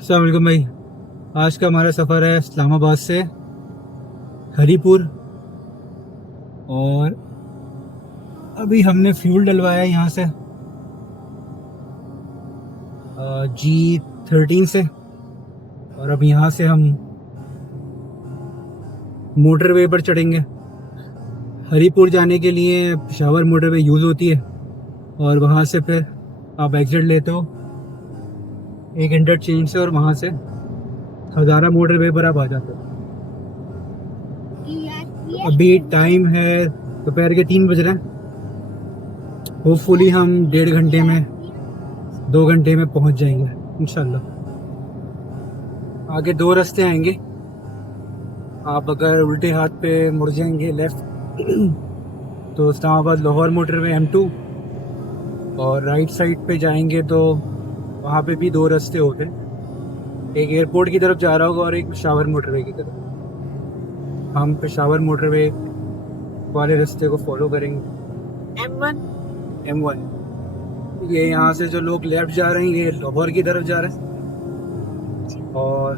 अस्सलाम वालेकुम भाई। आज का हमारा सफ़र है इस्लामाबाद से हरीपुर। और अभी हमने फ्यूल डलवाया है यहाँ से G13 से। और अब यहाँ से हम मोटरवे पर चढ़ेंगे। हरीपुर जाने के लिए पेशावर मोटरवे यूज़ होती है और वहाँ से फिर आप एग्जिट लेते हो एक इंटरचेंज से और वहाँ से हज़ारा मोटरवे पर आप आ जाते हो। अभी टाइम है दोपहर के 3 बज रहे हैं। होपफुली हम 1.5 घंटे में 2 घंटे में पहुंच जाएंगे इंशाल्लाह। आगे 2 रास्ते आएंगे। आप अगर उल्टे हाथ पे मुड़ जाएंगे लेफ्ट तो इस्लामाबाद लाहौर मोटरवे M2, और राइट साइड पे जाएंगे तो वहाँ पे भी 2 रास्ते होते हैं। एक एयरपोर्ट की तरफ जा रहा होगा और एक पेशावर मोटरवे की तरफ। हम पेशावर मोटरवे वाले रास्ते को फॉलो करेंगे। M1 ये यहाँ से जो लोग लेफ्ट जा रहे हैं ये लाहौर की तरफ जा रहे हैं, और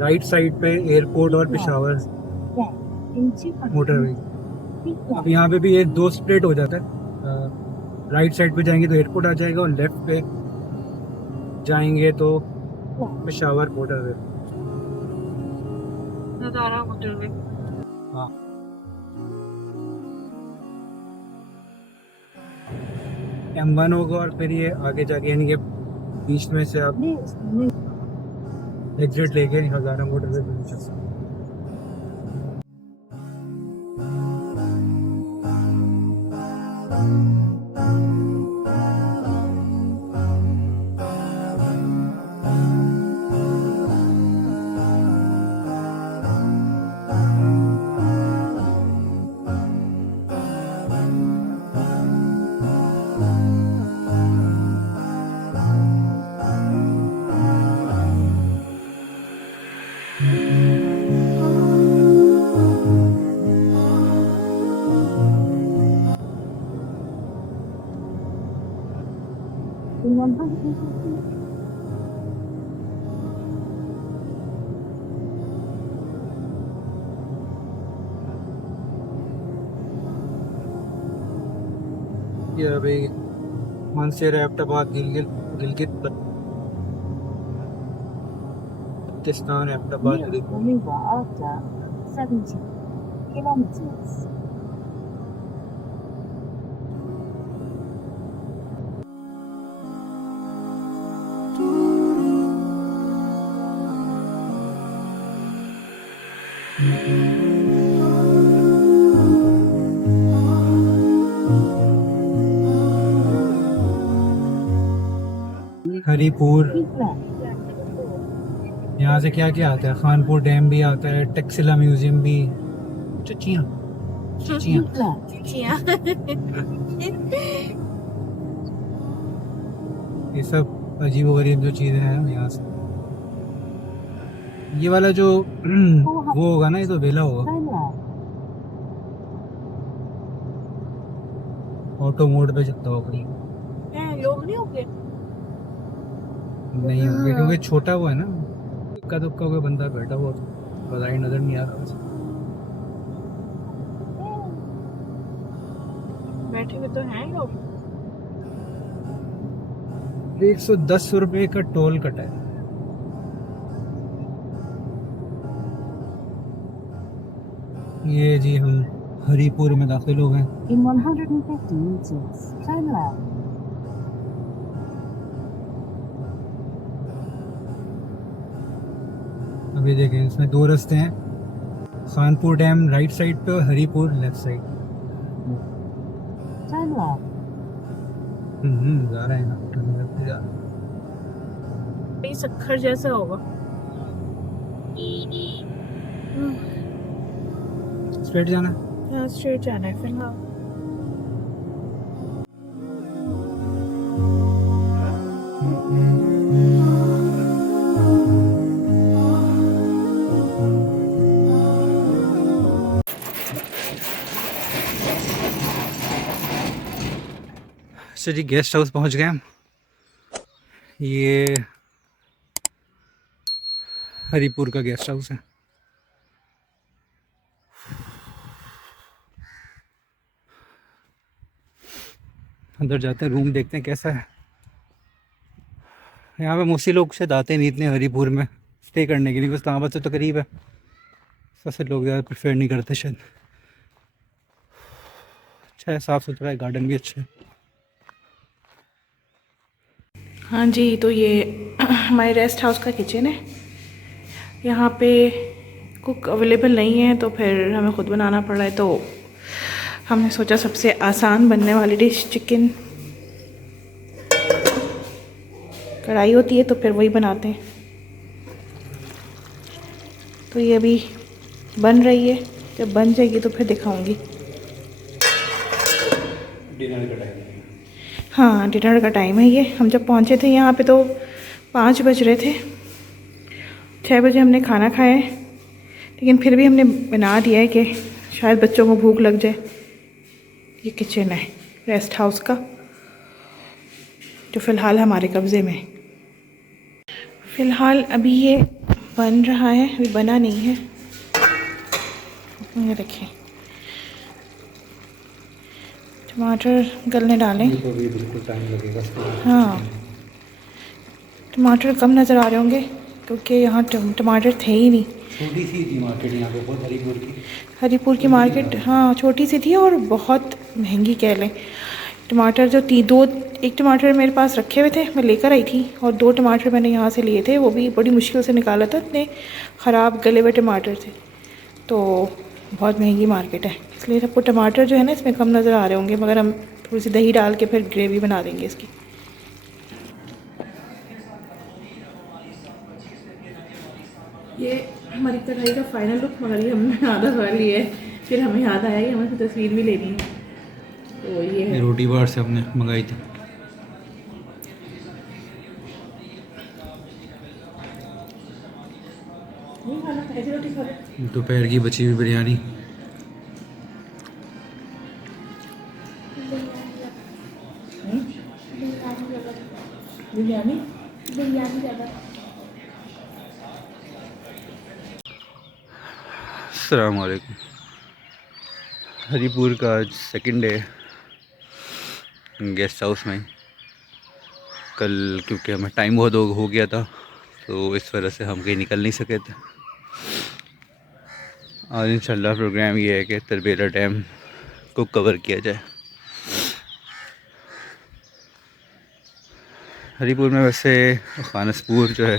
राइट साइड पे एयरपोर्ट और पेशावर मोटरवे। अब यहाँ पे भी ये 2 स्प्लिट हो जाता है। राइट साइड पे जाएंगे तो एयरपोर्ट आ जाएगा और लेफ्ट पे जाएंगे तो पेशावर मोटरवे। हाँ, M1 होगा और फिर ये आगे जाके यानी कि बीच में से आप एग्जिट लेके हज़ारा मोटरवे पे चल सकते हैं। ये अभी मानसेर एबटाबाद गिलगित बल्तिस्तान एबटाबाद हरीपुर। यहाँ से क्या क्या आता है? खानपुर डैम भी आता है, टक्सिला म्यूजियम भी। चचियाँ ये सब अजीब गरीब जो चीज़ें हैं यहाँ से। ये वाला जो वो होगा ना, ये तो वेला होगा। ऑटो मोड पे चलता होगा। लोग नहीं होंगे। नहीं होंगे क्योंकि छोटा वो है ना, इक्का दुक्का कोई बंदा बैठा हुआ बधाई नजर नहीं आ रहा। बैठे हुए तो हैं लोग। 110 रुपये का टोल कटा है। ये जी हम हरीपुर में दाखिल हो गए। In 150 meters, turn left. अभी देखें इसमें 2 रास्ते हैं, खानपुर डैम राइट साइड पे और Haripur left side. Turn left. जा रहे हैं ना, जा रहे हैं। ये सखर जैसा होगा। स्ट्रेट जाना है। हाँ, स्ट्रेट जाना है फिलहाल। अच्छा जी, गेस्ट हाउस पहुंच गए हम। ये हरिपुर का गेस्ट हाउस है। अंदर जाते हैं, रूम देखते हैं कैसा है। यहाँ पे मोस्टली लोग शायद आते नहीं इतने हरिपुर में स्टे करने के लिए, बस इस्लामाबाद से तो करीब है, सबसे लोग ज़्यादा प्रेफर नहीं करते शायद। अच्छा है, साफ़ सुथरा है, गार्डन भी अच्छा है। हाँ जी, तो ये हमारे रेस्ट हाउस का किचन है। यहाँ पे कुक अवेलेबल नहीं है तो फिर हमें ख़ुद बनाना पड़ा है। तो हमने सोचा सबसे आसान बनने वाली डिश चिकन कढ़ाई होती है तो फिर वही बनाते हैं। तो ये अभी बन रही है, जब बन जाएगी तो फिर दिखाऊंगी। डिनर का टाइम। हाँ, डिनर का टाइम है ये। हम जब पहुँचे थे यहाँ पे तो 5 बज रहे थे। 6 बजे हमने खाना खाया है, लेकिन फिर भी हमने बना दिया है कि शायद बच्चों को भूख लग जाए। ये किचन है रेस्ट हाउस का, जो फ़िलहाल हमारे कब्ज़े में है। फ़िलहाल अभी ये बन रहा है, अभी बना नहीं है। ये देखिए, टमाटर गलने डालें। तो भी बिल्कुल टाइम लगेगा। हाँ, टमाटर कम नज़र आ रहे होंगे क्योंकि यहाँ टमाटर थे ही नहीं। छोटी सी थी मार्केट यहाँ पे बहुत, हरिपुर की मार्केट, हाँ छोटी सी थी और बहुत महंगी कह लें। टमाटर जो एक टमाटर मेरे पास रखे हुए थे, मैं लेकर आई थी, और 2 टमाटर मैंने यहाँ से लिए थे, वो भी बड़ी मुश्किल से निकाला था, इतने ख़राब गले हुए टमाटर थे। तो बहुत महंगी मार्केट है, इसलिए सबको टमाटर जो है ना इसमें कम नज़र आ रहे होंगे, मगर हम थोड़ी सी दही डाल के फिर ग्रेवी बना देंगे इसकी। ये हमारी कढ़ाई का फाइनल लुक, मगर ये हमने आधा खा लिया है, फिर हमें याद आया कि हमें तस्वीर भी लेनी है। तो ये है, रोटी बार से हमने मंगाई थी। नहीं खाना, ऐसी रोटी खा लो। दोपहर की बची हुई बिरयानी। बिरयानी ज़्यादा। अस्सलाम वालेकुम। हरिपुर का आज सेकंड डे गेस्ट हाउस में। कल क्योंकि हमें टाइम बहुत हो गया था तो इस वजह से हम कहीं निकल नहीं सके थे। आज इंशाल्लाह प्रोग्राम ये है कि तरबेला डैम को कवर किया जाए। हरिपुर में वैसे खानसपुर जो है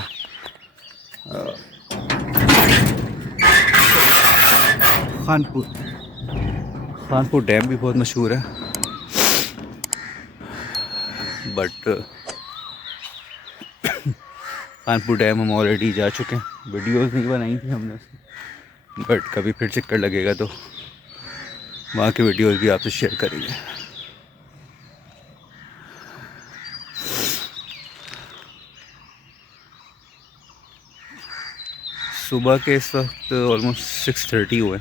खानपुर डैम भी बहुत मशहूर है, बट खानपुर डैम हम ऑलरेडी जा चुके हैं। वीडियोस नहीं बनाई थी हमने उसकी, बट कभी फिर चक्कर लगेगा तो वहाँ की वीडियोस भी आपसे शेयर करेंगे। सुबह के इस वक्त ऑलमोस्ट 6:30 हुए।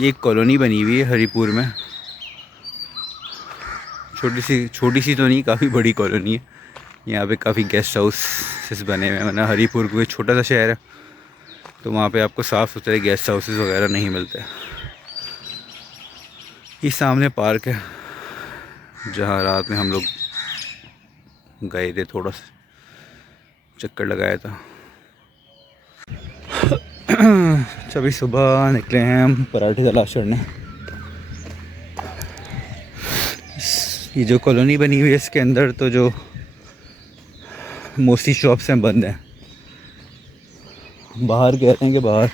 ये एक कॉलोनी बनी हुई है हरिपुर में, छोटी सी तो नहीं, काफ़ी बड़ी कॉलोनी है। यहाँ पे काफ़ी गेस्ट हाउसेस बने हुए हैं, वरना हरिपुर कोई छोटा सा शहर है तो वहाँ पे आपको साफ़ सुथरे गेस्ट हाउसेस वगैरह नहीं मिलते। ये सामने पार्क है जहाँ रात में हम लोग गए थे, थोड़ा सा चक्कर लगाया था। अभी सुबह निकले हैं हम पराठे तलाश करने। ये जो कॉलोनी बनी हुई है इसके अंदर तो जो मोस्टली शॉप्स हैं बंद हैं। बाहर कह रहे हैं कि बाहर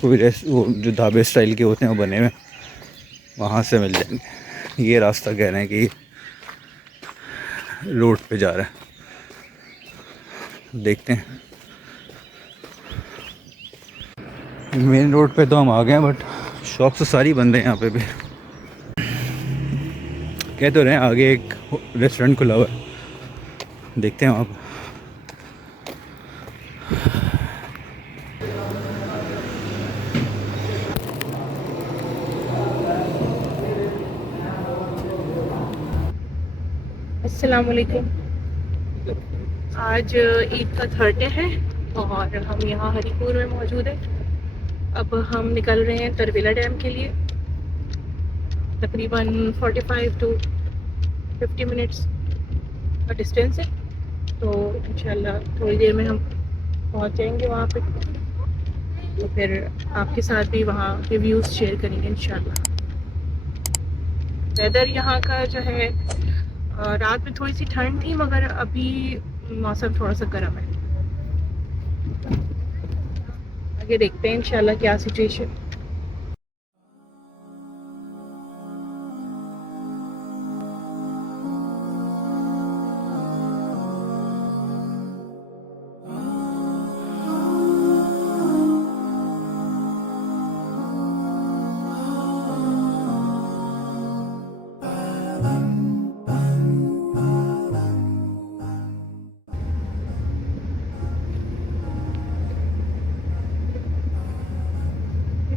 कोई वो जो ढाबे स्टाइल के होते हैं वो बने हुए, वहाँ से मिल जाएंगे। ये रास्ता कह रहे हैं कि रोड पे जा रहा है, देखते हैं। मेन रोड पे तो हम आ गए हैं, बट शॉप तो सारी बंद है यहाँ पे भी। कह तो रहे हैं आगे एक रेस्टोरेंट खुला हुआ है, देखते हैं वहाँ पर। अस्सलाम वालेकुम। आज ईद का थर्सडे है और हम यहाँ हरीपुर में मौजूद हैं। अब हम निकल रहे हैं तरबेला डैम के लिए। तकरीबन 45 टू 50 मिनट्स का डिस्टेंस है, तो इंशाल्लाह थोड़ी देर में हम पहुँच जाएंगे वहाँ पे। तो फिर आपके साथ भी वहाँ के व्यूज़ शेयर करेंगे इंशाल्लाह। वेदर यहाँ का जो है, रात में थोड़ी सी ठंड थी मगर अभी मौसम थोड़ा सा गर्म है। आगे देखते हैं इंशाल्लाह क्या सिचुएशन।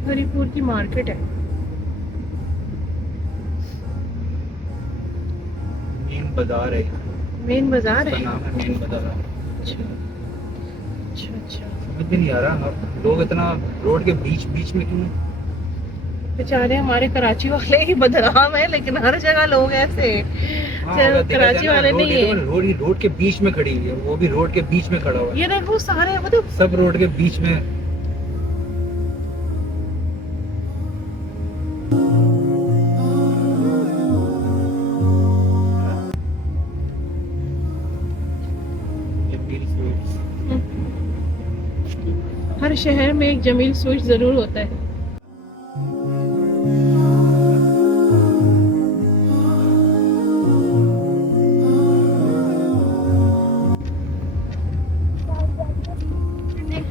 हरीपुर की मार्केट है। मेन बाजार है, मेन बाजार इसका है। नाम है मेन बाजार। अच्छा अच्छा अच्छा। समझ भी नहीं आ रहा अब लोग इतना रोड के बीच बीच में क्यों? बेचारे हमारे कराची वाले ही बदनाम है, लेकिन हर जगह लोग ऐसे। हाँ, चलो, अगर देखा कराची जाए ना, वाले रोड नहीं ये है। तो रोड के बीच में खड़ी हुई है, वो भी रोड के बीच में खड़ा हुआ है। ये देखो सारे मतलब सब रोड के बीच में। हर शहर में एक जमील स्वीट जरूर होता है।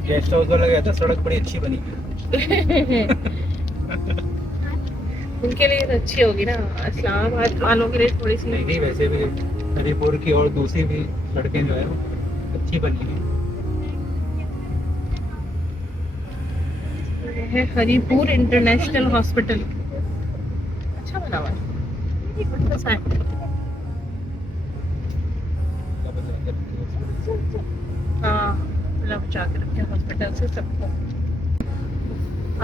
गेस्ट हाउस वाला गया था, सड़क बड़ी अच्छी बनी है। उनके लिए तो अच्छी होगी ना, इस्लामाबाद वालों के लिए थोड़ी सी। नहीं नहीं, वैसे भी हरीपुर की और दूसरी भी सड़कें जो है वो अच्छी बनी है। ये है हरीपुर इंटरनेशनल हॉस्पिटल। अच्छा बना हुआ है, अच्छा सा है। हाँ, खुला बचा के रखे हॉस्पिटल से सबको।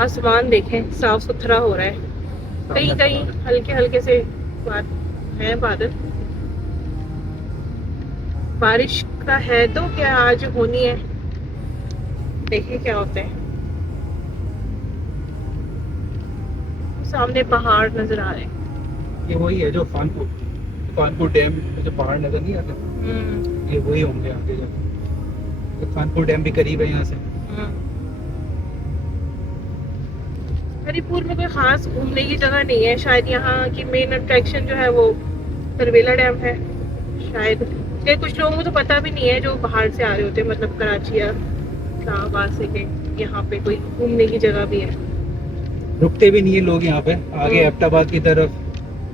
आसमान देखें, साफ सुथरा हो रहा है। कहीं कहीं हल्के हल्के से बात है, बादल। बारिश का है तो क्या आज होनी है, देखिए क्या होता है। सामने पहाड़ नजर आ रहे हैं। ये वही है जो कानपुर डैम में जो पहाड़ नजर नहीं आते, ये वही होंगे आगे जाके। तो कानपुर डैम भी करीब है यहाँ से। हरीपुर में कोई खास घूमने की जगह नहीं है। शायद यहाँ की मेन अट्रैक्शन जो है वो तरबेला डैम है शायद। ये कुछ लोगों को तो पता भी नहीं है जो बाहर से आ रहे होते हैं, मतलब कराची या इस्लामाबाद से, के यहाँ पे कोई घूमने की जगह भी है। रुकते भी नहीं है लोग यहाँ पे, आगे एबटाबाद की तरफ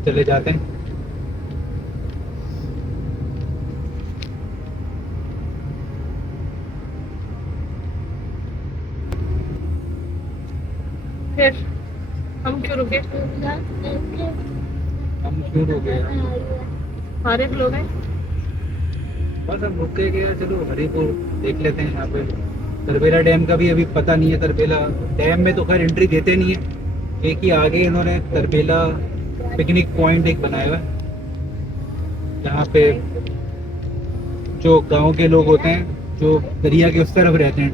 चले जाते हैं। फिर हम क्यों रुके? हम क्यों रुक गए? सारे लोग हैं। बस हम रुक के गए, चलो हरीपुर देख लेते हैं। यहाँ पे तरबेला डैम का भी अभी पता नहीं है। तरबेला डैम में तो खैर एंट्री देते नहीं है। एक ही आगे इन्होंने तरबेला पिकनिक पॉइंट एक बनाया हुआ है, जहाँ पे जो गांव के लोग होते हैं जो दरिया के उस तरफ रहते हैं,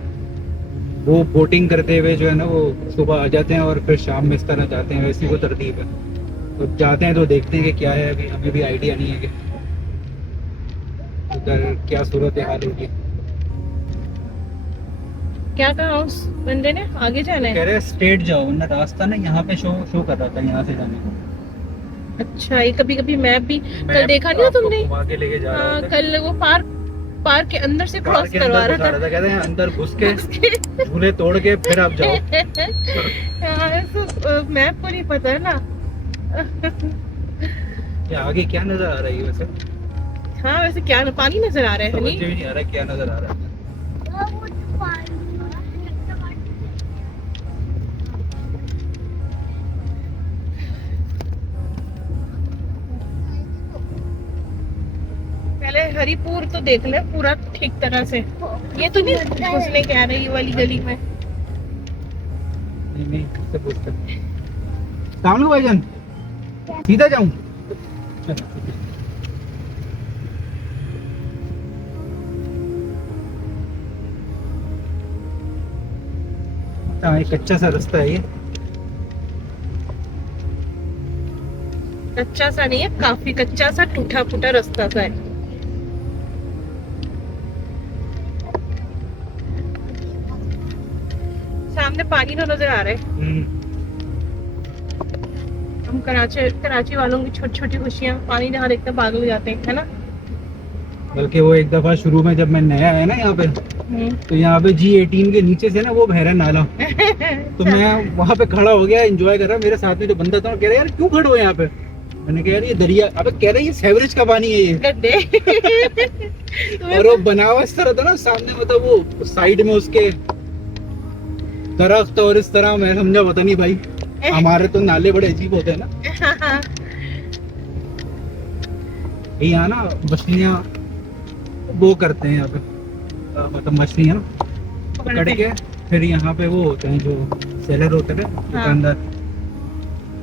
वो बोटिंग करते हुए जो है ना, वो सुबह आ जाते हैं और फिर शाम में इस तरह जाते हैं। वैसी वो तरतीब है। तो जाते हैं तो देखते हैं कि क्या है। अभी हमें भी आइडिया नहीं है कि उधर क्या सूरत हाल होगी। क्या कहा उस बंदे ने, आगे जाना कह है? रहे स्ट्रेट जाओ, वरना रास्ता ना यहाँ पे शो कर रहा था यहाँ से जाने को। अच्छा, ये कभी कभी मैप भी कल मैं देखा नहीं था आपको तुमने? घुमा के लेके जा रहा हाँ, था। कल वो पार्क के अंदर से कार क्रॉस के करवा अंदर रहा घुसा था। कहते हैं अंदर घुस के झूले तोड़ के फिर आप जाओ। मैप को नहीं पता है ना। ये आगे क्या नजर आ रही है वैसे? हाँ, वैसे क्या पानी नजर आ रहा है समझ हनी? में नहीं आ रहा क्या नजर आ रहा है। पहले हरिपुर तो देख ले पूरा ठीक तरह से। ये तो नहीं घुसने कह रही वाली गली में। नहीं इससे पूछते सामने भाईजान सीधा जाऊं। हाँ ये कच्चा सा रास्ता है ये। कच्चा सा नहीं है, काफी कच्चा सा टूटा फूटा रास्ता सा है। सामने पानी तो नजर आ रहा है। हम कराची वालों की छोटी छोटी खुशियां पानी जहाँ देखते हैं पागल हो जाते हैं, है ना। बल्कि वो एक दफा शुरू में जब मैं नया आया ना यहाँ पे, तो यहाँ पे G18 के नीचे से ना वो बह रहा है नाला। तो मैं वहाँ पे खड़ा हो गया, एंजॉय कर रहा। मेरे साथ में जो बंदा था कह रहा यार क्यों खड़े हो यहाँ पे। मैंने कहा यार ये दरिया, अबे कह रहा है ये सेवरेज का पानी है ये। और वो बना हुआ इस तरह था ना सामने, मतलब वो साइड में उसके दरख्त और इस तरह। मैं समझा पता नहीं भाई, हमारे तो नाले बड़े अजीब होते हैं ना। यहाँ ना मछलियाँ वो करते हैं यहाँ पे, मतलब मछलियाँ पकड़ के फिर यहाँ पे वो होते हैं जो सेलर होते हैं दुकानदार,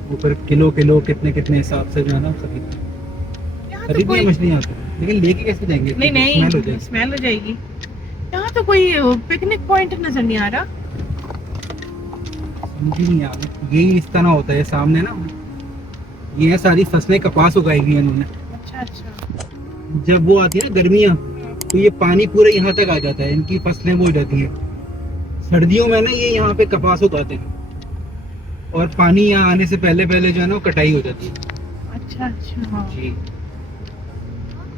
वो फिर किलो कितने कितने हिसाब से जो है ना खरीदनी मछलियाँ आती है। लेकिन लेके कैसे जाएंगे? नहीं स्मेल हो जाएगी। यहाँ तो कोई पिकनिक पॉइंट नजर नहीं आ रहा। समझ नहीं आ रहा। यही इस तरह होता है सामने ना, ये सारी फसलें कपास उगाई हुई है इन्होंने। अच्छा जब वो आती है ना गर्मियाँ, तो ये पानी पूरे यहाँ तक आ जाता है, इनकी फसलें वो हो जाती हैं। सर्दियों में ना ये यहाँ पे कपास उगाते हैं और पानी यहाँ आने से पहले पहले जो है ना वो कटाई हो जाती है। अच्छा हाँ। जी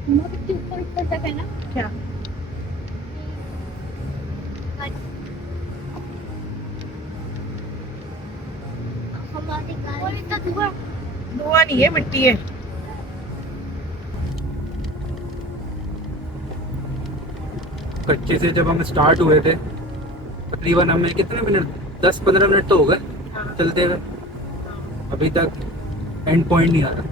ऊपर तक है ना क्या हमारी गाड़ी का धुआं धुआं नहीं है, मिट्टी है। कच्चे से जब हम स्टार्ट हुए थे, तकरीबन हमें कितने मिनट, 10-15 मिनट तो हो गए चलते हुए। अभी तक एंड पॉइंट नहीं आ रहा।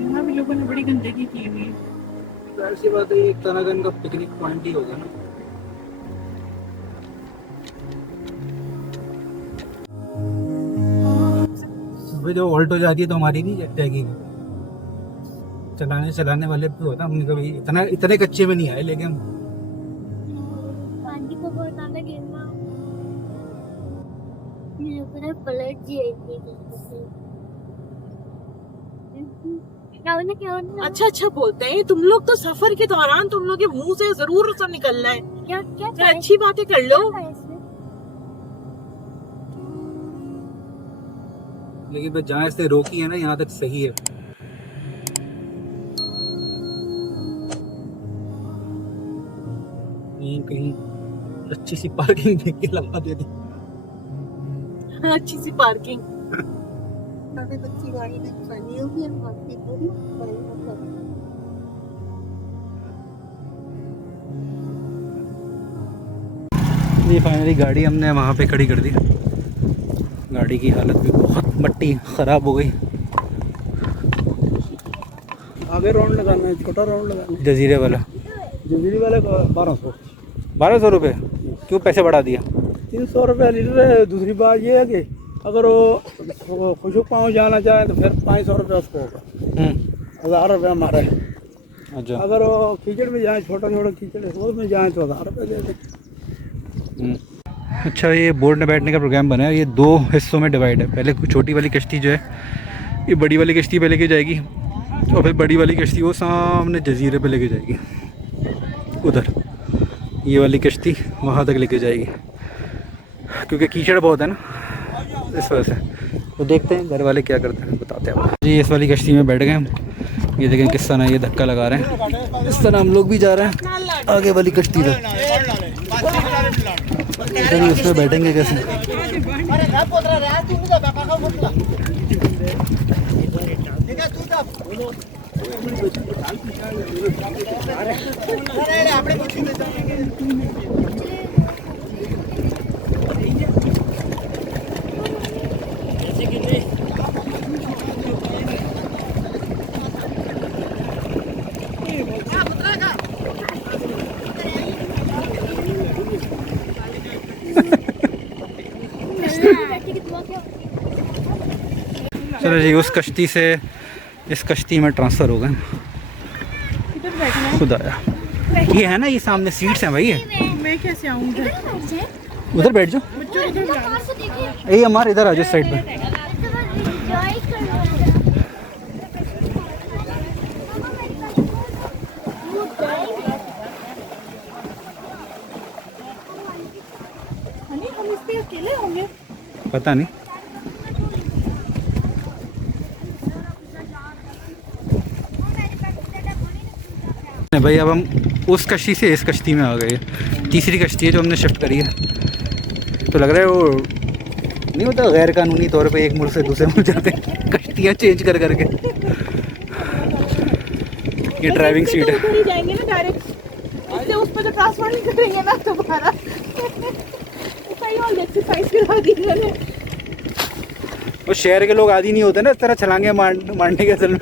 यहाँ भी लोगों ने बड़ी गंदगी की हुई है। जाहिर सी बात है ये एक तरह का इनका पिकनिक पॉइंट ही होगा ना। सुबह जो ऑल्टो जाती है तो हमारी नहीं जाएगी। चलाने वाले भी होता, हमने कभी इतने कच्चे में नहीं आए, लेकिन पानी को बहुत ज्यादा गिरना ये पूरा पलट जाएगी। अच्छा बोलते हैं तुम लोग तो सफर के दौरान तुम लोग के मुंह से जरूर सा निकलना है। क्या तो अच्छी बातें कर लो। लेकिन बस जहाँ से रोकी है ना यहाँ तक सही है। कहीं अच्छी सी पार्किंग देख के लगा दे दी। अच्छी सी पार्किंग। अभी बच्ची गाड़ी में खानी होगी हम आपकी पूरी ये फाइनली गाड़ी हमने वहाँ पे खड़ी कर दी। गाड़ी की हालत भी बहुत मट्टी ख़राब हो गई। आगे राउंड लगाना है, छोटा राउंड लगाना है। जजीरे वाला का 1200 रुपये क्यों पैसे बढ़ा दिया? 300 रुपये लीटर है। दूसरी बात ये है कि अगर वो खुशबू पाँव जाना चाहे तो फिर 500 रुपये उसको होगा। 1000 रुपये हमारा है। अच्छा, अगर वो कीचड़ में जाए, छोटा कीचड़ है उसमें जाए तो 1000 रुपये दे दें। अच्छा, ये बोट में बैठने का प्रोग्राम बना है। ये 2 हिस्सों में डिवाइड है। पहले छोटी वाली कश्ती जो है, ये बड़ी वाली कश्ती पे लेके जाएगी और फिर बड़ी वाली कश्ती वो सामने जजीरे पे लेके जाएगी। उधर ये वाली कश्ती वहाँ तक लेके जाएगी, क्योंकि कीचड़ बहुत है ना, इस वजह से। तो देखते हैं घर वाले क्या करते हैं, बताते हैं जी। इस वाली कश्ती में बैठ गए हम। ये देखें किस तरह ये धक्का लगा रहे हैं। इस तरह हम लोग भी जा रहे हैं आगे वाली कश्ती तक। उसमें बैठेंगे कैसे? चलो जी, उस कश्ती से इस कश्ती में ट्रांसफ़र हो गए। इधर बैठना है। खुद आया, ये है ना, ये सामने सीट्स हैं भाई, ये मैं कैसे आऊँ उधर? उधर बैठ जाओ। बच्चों उधर जाओ। यही हमारे इधर आ जाओ साइड पे। हम इस पे अकेले होंगे? पता नहीं। नहीं भाई, अब हम उस कश्ती से इस कश्ती में आ गए। तीसरी कश्ती है जो हमने शिफ्ट करी है। तो लग रहा है वो नहीं होता, गैर कानूनी तौर पे एक मुल्क से दूसरे मुल्क जाते हैं कश्तियाँ चेंज कर करके। ये ड्राइविंग सीट है। उधर ही जाएंगे ना डायरेक्ट, इससे उस पर तो ट्रांसफर नहीं करेंगे ना दोबारा। सही और एक्सरसाइज करा दी मैंने। वो शहर के लोग आदी नहीं होते ना इस तरह छलांगे मारने के असल में।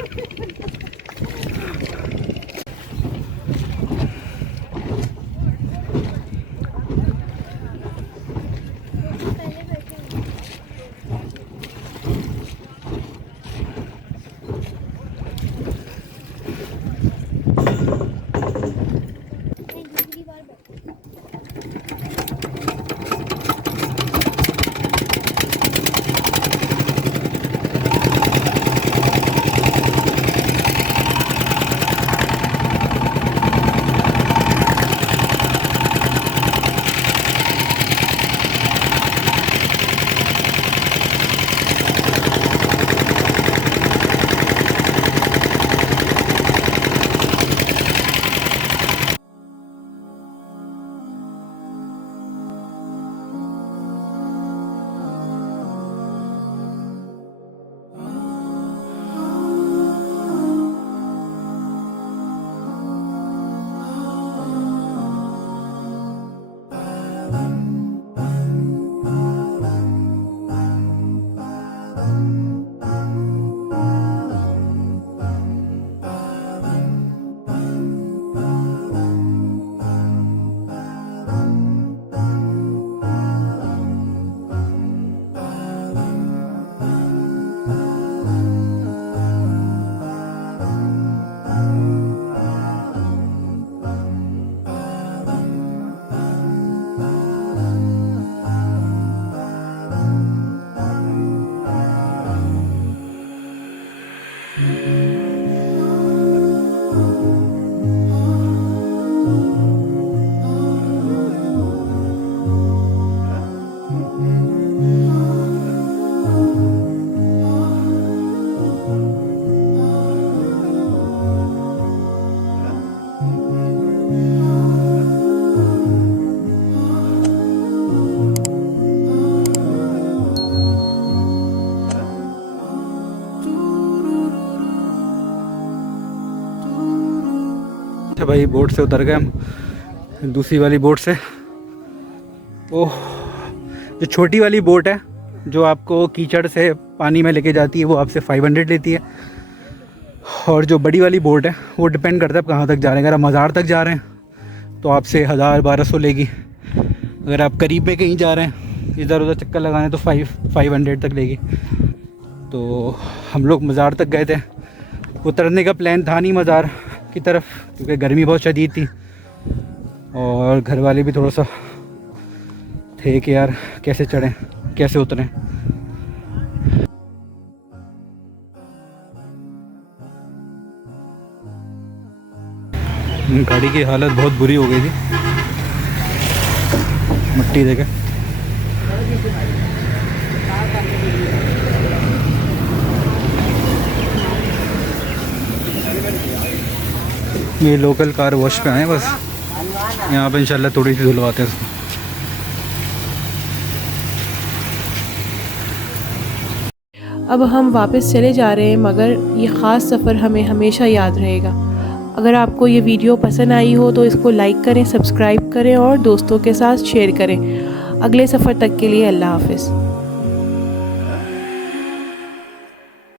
अच्छा भाई, बोट से उतर गए हम दूसरी वाली बोट से। ओह, जो छोटी वाली बोट है जो आपको कीचड़ से पानी में लेके जाती है वो आपसे 500 लेती है, और जो बड़ी वाली बोट है वो डिपेंड करता है आप कहाँ तक जा रहे हैं। अगर आप मज़ार तक जा रहे हैं तो आपसे 1000-1200 लेगी। अगर आप करीब में कहीं जा रहे हैं इधर उधर चक्कर लगाने तो 500 तक लेगी। तो हम लोग मज़ार तक गए थे। उतरने का प्लान था नहीं मज़ार की तरफ क्योंकि गर्मी बहुत शदीद थी, और घर वाले भी थोड़ा सा थे कि यार कैसे चढ़ें कैसे उतरें। गाड़ी की हालत बहुत बुरी हो गई थी, मिट्टी देखे। ये लोकल कार वॉश पे आए बस, यहाँ पे इंशाल्लाह थोड़ी सी धुलवाते हैं उसको। अब हम वापस चले जा रहे हैं, मगर ये ख़ास सफ़र हमें हमेशा याद रहेगा। अगर आपको ये वीडियो पसंद आई हो तो इसको लाइक करें, सब्सक्राइब करें और दोस्तों के साथ शेयर करें। अगले सफ़र तक के लिए अल्लाह हाफ़िज़।